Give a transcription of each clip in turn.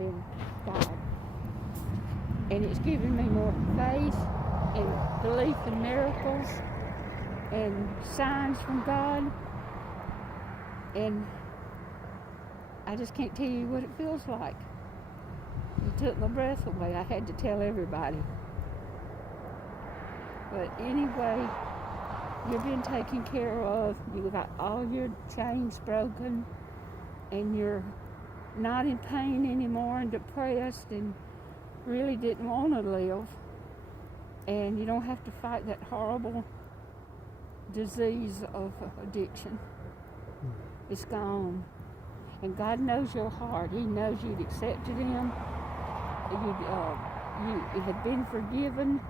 been God. And it's given me more faith and belief in miracles and signs from God. And I just can't tell you what it feels like. You took my breath away. I had to tell everybody. But anyway, you've been taken care of. You got all your chains broken, and you're not in pain anymore and depressed and really didn't want to live. And you don't have to fight that horrible disease of addiction. It's gone. And God knows your heart. He knows you'd accepted Him. You had been forgiven,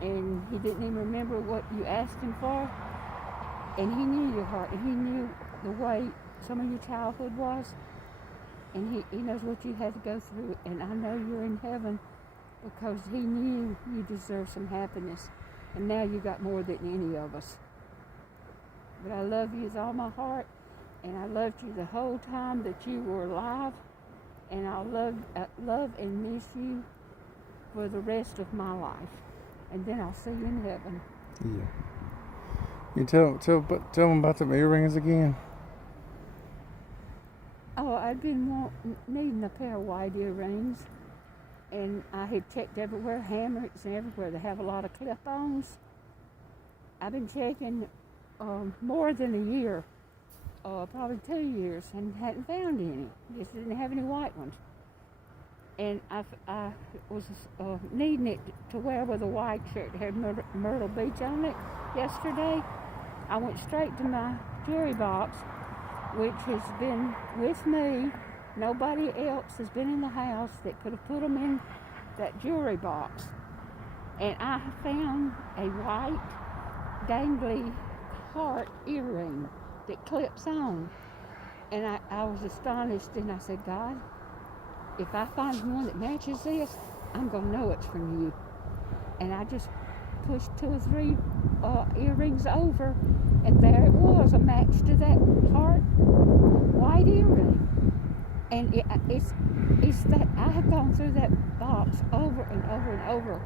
and He didn't even remember what you asked Him for. And He knew your heart, and He knew the way some of your childhood was. And He knows what you had to go through. And I know you're in heaven because He knew you deserved some happiness. And now you got more than any of us. But I love you with all my heart. And I loved you the whole time that you were alive. And I'll love and miss you for the rest of my life. And then I'll see you in heaven. Yeah. You tell them about the earrings again. Oh, I'd been needing a pair of white earrings. And I had checked everywhere, Hammocks and everywhere. They have a lot of clip-ons. I've been checking more than a year. Probably 2 years, and hadn't found any. Just didn't have any white ones. And I was needing it to wear with a white shirt that had Myrtle Beach on it yesterday. I went straight to my jewelry box, which has been with me. Nobody else has been in the house that could have put them in that jewelry box. And I found a white, dangly heart earring that clips on. And I was astonished, and I said, God, if I find one that matches this, I'm going to know it's from you. And I just pushed 2 or 3 earrings over, and there it was, a match to that heart white earring. And it's that I have gone through that box over and over and over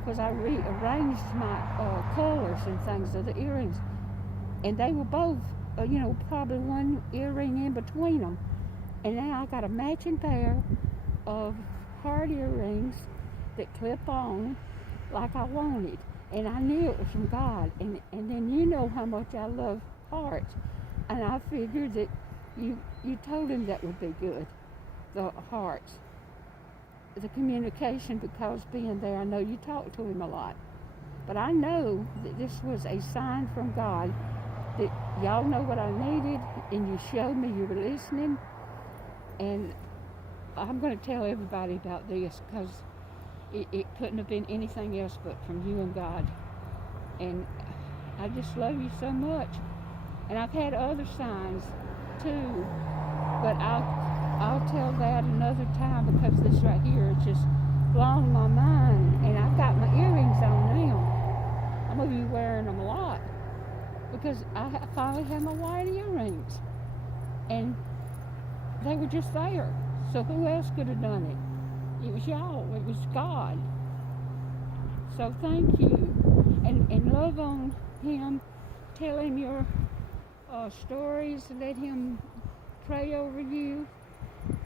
because I rearranged my colors and things of the earrings. And they were both probably one earring in between them. And now I got a matching pair of heart earrings that clip on like I wanted. And I knew it was from God. And then you know how much I love hearts. And I figured that you told Him that would be good, the hearts. The communication, because being there, I know you talked to Him a lot. But I know that this was a sign from God that y'all know what I needed, and you showed me you were listening. And I'm going to tell everybody about this because it couldn't have been anything else but from you and God. And I just love you so much. And I've had other signs too, but I'll tell that another time because this right here is just blowing my mind. And I've got my earrings on now. I'm going to be wearing them a lot, because I finally had my white earrings, and they were just there. So who else could have done it? It was y'all. It was God. So thank you, and love on Him. Tell Him your stories. Let Him pray over you,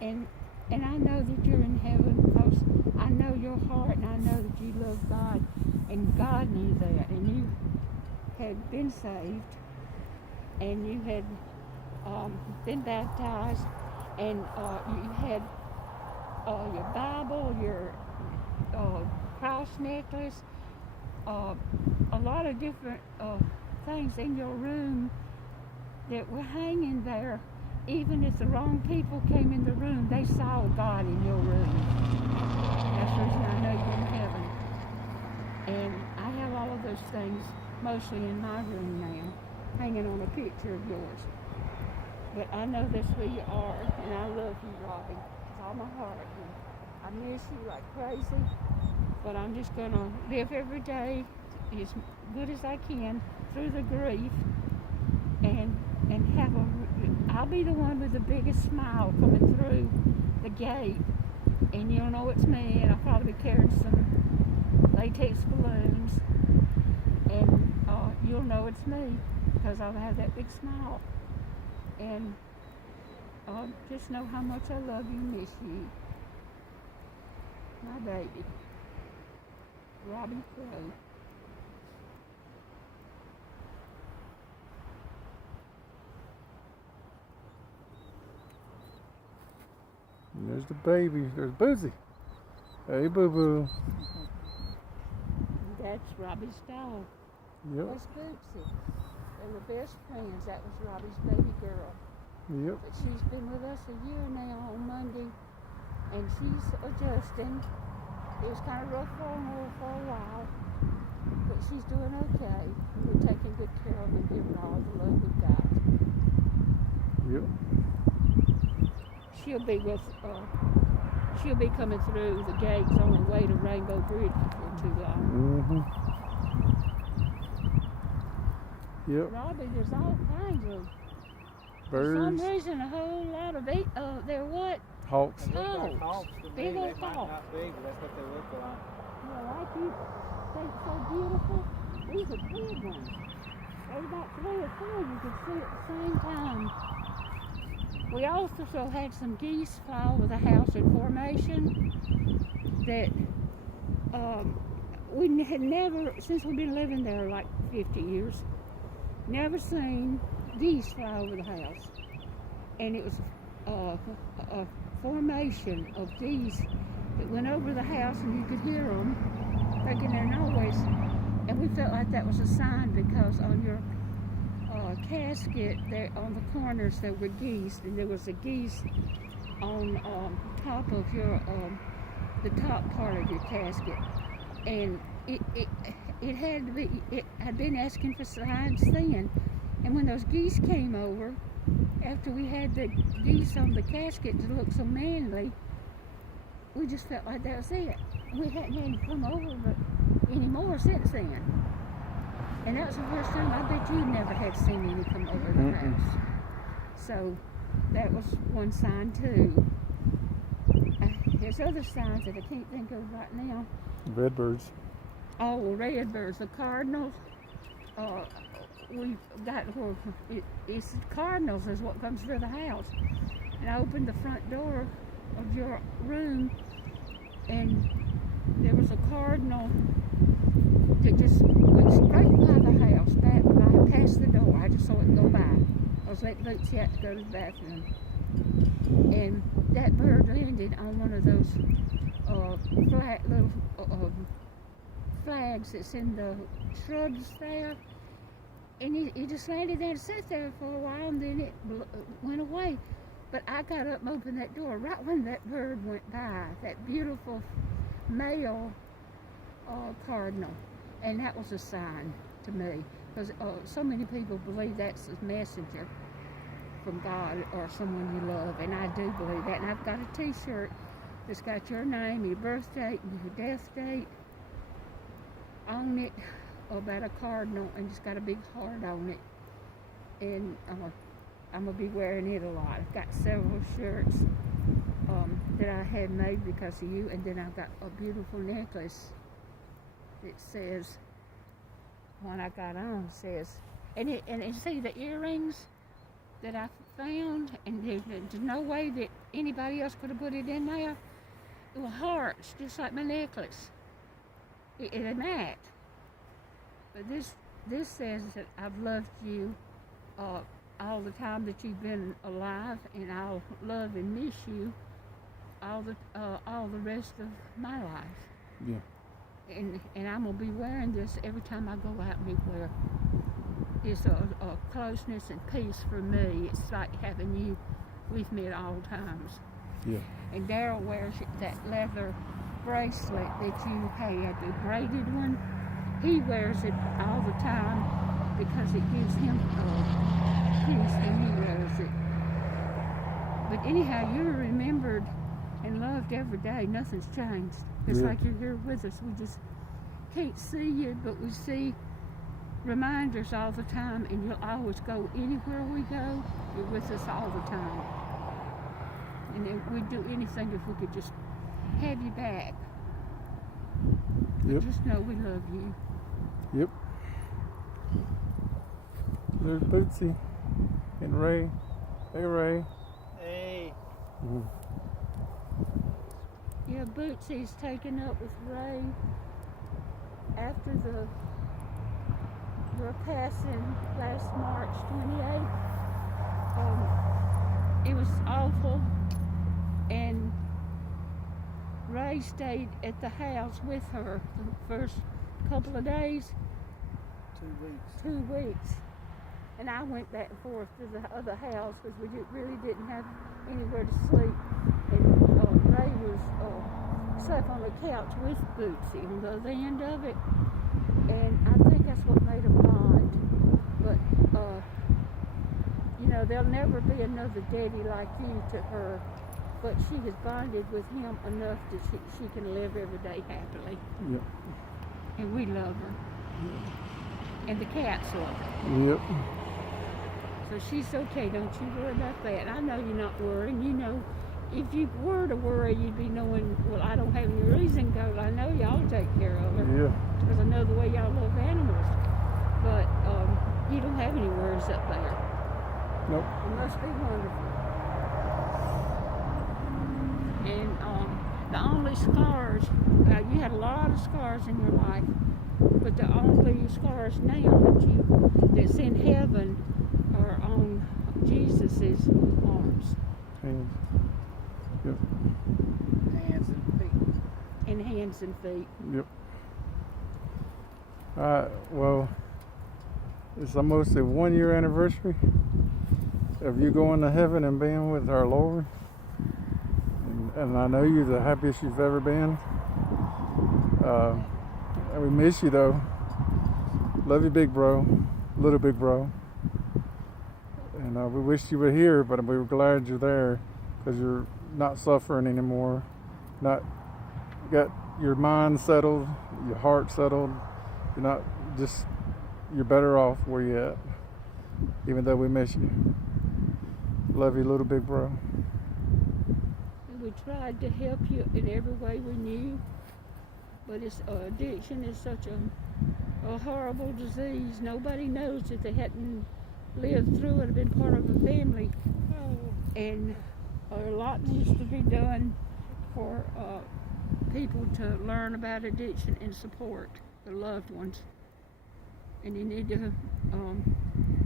and I know that you're in heaven because I know your heart, and I know that you love God, and God knew that, and you had been saved, and you had been baptized, and you had your Bible, your cross necklace, a lot of different things in your room that were hanging there. Even if the wrong people came in the room, they saw God in your room. That's the reason I know you're in heaven. And I have all of those things mostly in my room now, hanging on a picture of yours. But I know that's who you are, and I love you, Robbie, with all my heart. And I miss you like crazy, but I'm just going to live every day as good as I can through the grief, and I'll be the one with the biggest smile coming through the gate and you'll know it's me, and I'll probably be carrying some latex balloons, and you'll know it's me because I'll have that big smile. And just know how much I love you and miss you. My baby, Robbie Crow. And there's the baby. There's Boozy. Hey, Boo Boo. That's Robbie's dog. Yep. That's Bootsy. They were best friends. That was Robbie's baby girl. Yep. But she's been with us a year now on Monday, and she's adjusting. It was kind of rough for her for a while, but she's doing okay. We're taking good care of her and giving her all the love we've got. Yep. She'll be coming through the gates on her way to Rainbow Bridge before too long. Yep. Robbie, there's all kinds of Birds. For some reason, a whole lot of they're what? Hawks. Hawks. Big old hawks. Not big, but that's what they look like. Yeah, like you think so beautiful. These are big ones. There's about 3 or 4 you could see at the same time. We also had some geese fly over the house in formation that we had never, since we've been living there like 50 years, never seen geese fly over the house. And it was a formation of geese that went over the house, and you could hear them making their noise. And we felt like that was a sign because on your casket there on the corners there were geese, and there was a geese on top of your the top part of your casket, and it had to be. I'd been asking for signs then, and when those geese came over, after we had the geese on the casket to look so manly, we just felt like that was it. We hadn't had to come over but anymore since then. And that was the first time. I bet you never had seen any come over the house. So that was one sign too. There's other signs that I can't think of right now. Redbirds. Oh, redbirds. The cardinals. We got where it's cardinals is what comes through the house. And I opened the front door of your room, and there was a cardinal that just went straight by the house, past the door. I just saw it go by. I was letting Bootsy out to go to the bathroom. And that bird landed on one of those flat little flags that's in the shrubs there. And he just landed there and sat there for a while, and then it went away. But I got up and opened that door right when that bird went by, that beautiful male cardinal. And that was a sign to me, because so many people believe that's a messenger from God or someone you love, and I do believe that. And I've got a t-shirt that's got your name, your birth date, and your death date on it, about a cardinal, and it's got a big heart on it. And I'm going to be wearing it a lot. I've got several shirts that I had made because of you, and then I've got a beautiful necklace that says, one I got on says, and see the earrings that I found, and there's no way that anybody else could have put it in there. It was hearts, just like my necklace. It matched. But this says that I've loved you all the time that you've been alive, and I'll love and miss you all the rest of my life. Yeah. And I'm gonna be wearing this every time I go out anywhere. It's a closeness and peace for me. It's like having you with me at all times. Yeah. And Daryl wears that leather bracelet that you had, the braided one. He wears it all the time because it gives him peace when he wears it. But anyhow, you're remembered and loved every day. Nothing's changed. It's like you're here with us. We just can't see you, but we see reminders all the time, and you'll always go anywhere we go. You're with us all the time. And we'd do anything if we could just have you back. Yep. Just know we love you. Yep. There's Bootsy and Ray. Hey, Ray. Hey. Mhm. Yeah, Bootsy's taken up with Ray after your passing last March 28th. It was awful, and Ray stayed at the house with her the first couple of days. 2 weeks. 2 weeks. And I went back and forth to the other house because we really didn't have anywhere to sleep. And Ray was slept on the couch with Bootsy on the other end of it. And I think that's what made them bond. But, there'll never be another daddy like you to her. But she has bonded with him enough that she can live every day happily. Yep. And we love her. And the cats love her. Yep. So she's okay, don't you worry about that. I know you're not worrying. You know, if you were to worry, you'd be knowing, well, I don't have any reason because I know y'all take care of her. Yeah. Because I know the way y'all love animals. But you don't have any worries up there. Nope. It must be wonderful. And the only scars, you had a lot of scars in your life, but the only scars now that's in heaven are on Jesus' arms. Hands. Yep. Hands and feet. And hands and feet. Yep. Well, it's almost a 1-year anniversary of you going to heaven and being with our Lord. And I know you're the happiest you've ever been. We miss you though. Love you, big bro. Little big bro. And we wish you were here, but we were glad you're there because you're not suffering anymore. Not got your mind settled, your heart settled. You're not just, you're better off where you're at, even though we miss you. Love you, little big bro. We tried to help you in every way we knew, but addiction is such a horrible disease. Nobody knows that they hadn't lived through it or been part of a family. And a lot needs to be done for people to learn about addiction and support their loved ones. And you need to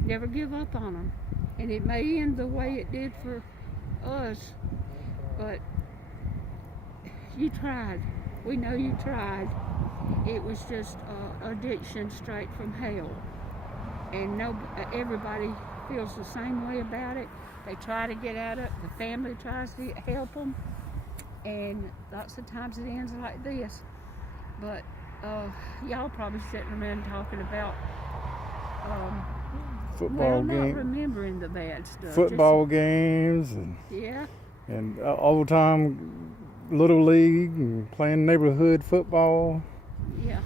never give up on them. And it may end the way it did for us, but you tried. We know you tried. It was just addiction straight from hell. And everybody feels the same way about it. They try to get out of it. The family tries to help them. And lots of times it ends like this. But y'all probably sitting around talking about Football not games. remembering the bad stuff. Football games and Yeah. and old time little league and playing neighborhood football. Yeah.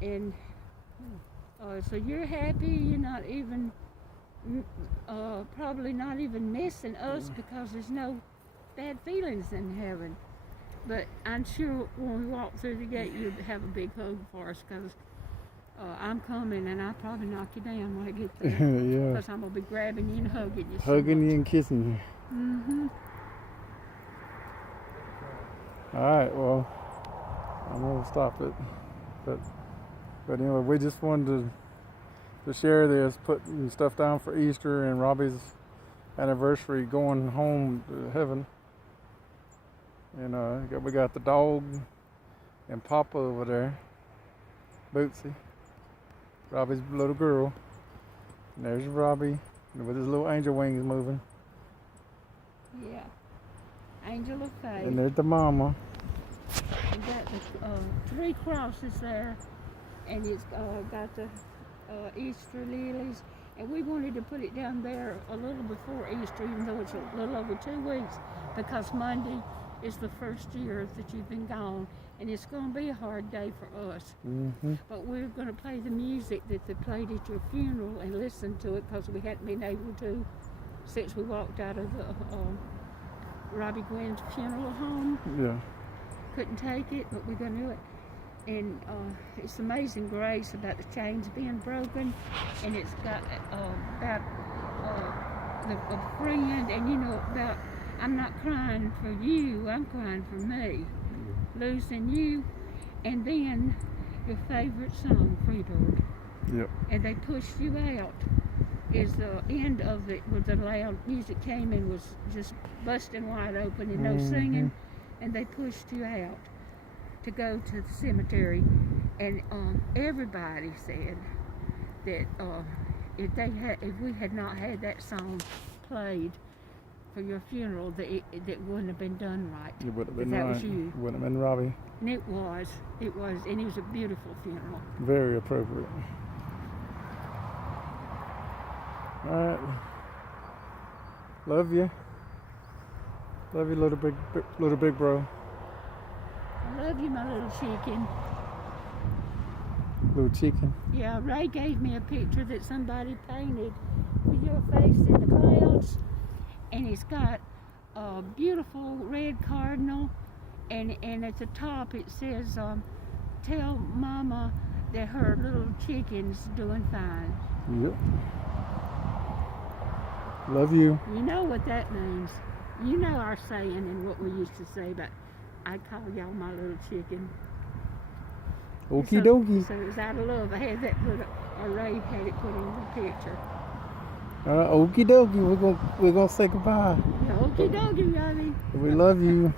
And so you're happy. You're not even, probably not even missing us because there's no bad feelings in heaven. But I'm sure when we walk through the gate, you'll have a big hug for us because I'm coming and I'll probably knock you down when I get there. Yeah. Because I'm going to be grabbing you and hugging you. Hugging you and kissing you. Mm-hmm. All right, well, I'm going to stop it. But anyway, we just wanted to share this, putting stuff down for Easter and Robbie's anniversary, going home to heaven. And we got the dog and Papa over there, Bootsy, Robbie's little girl. And there's Robbie with his little angel wings moving. Yeah. Angel of faith. And there's the mama. We got the 3 crosses there, and it's got the Easter lilies. And we wanted to put it down there a little before Easter, even though it's a little over 2 weeks, because Monday is the first year that you've been gone, and it's going to be a hard day for us. Mm-hmm. But we're going to play the music that they played at your funeral and listen to it because we hadn't been able to since we walked out of the Robbie Gwynn's funeral home. Yeah. Couldn't take it, but we're going to do it. And it's Amazing Grace about the chains being broken. And it's got about a friend, and you know, about I'm not crying for you, I'm crying for me. Losing you. And then your favorite song, Freebird. Yep. And they pushed you out. Is the end of it where the loud music came and was just busting wide open and no singing, and they pushed you out to go to the cemetery. And everybody said that if we had not had that song played for your funeral, that it wouldn't have been done right. It would have been that right. was you. Wouldn't have been Robbie. And it was, and it was a beautiful funeral. Very appropriate. All right. Love you. Love you, little big bro. I love you, my little chicken. Little chicken. Yeah, Ray gave me a picture that somebody painted with your face in the clouds, and it's got a beautiful red cardinal, and at the top it says, "Tell Mama that her little chicken's doing fine." Yep. Love you. You know what that means. You know our saying and what we used to say about, I call y'all my little chicken. Okie dokie. So it was out of love. I had that Ray had it put in the picture. Okie dokie. We're gonna say goodbye. Okie dokie, Robbie. We love you.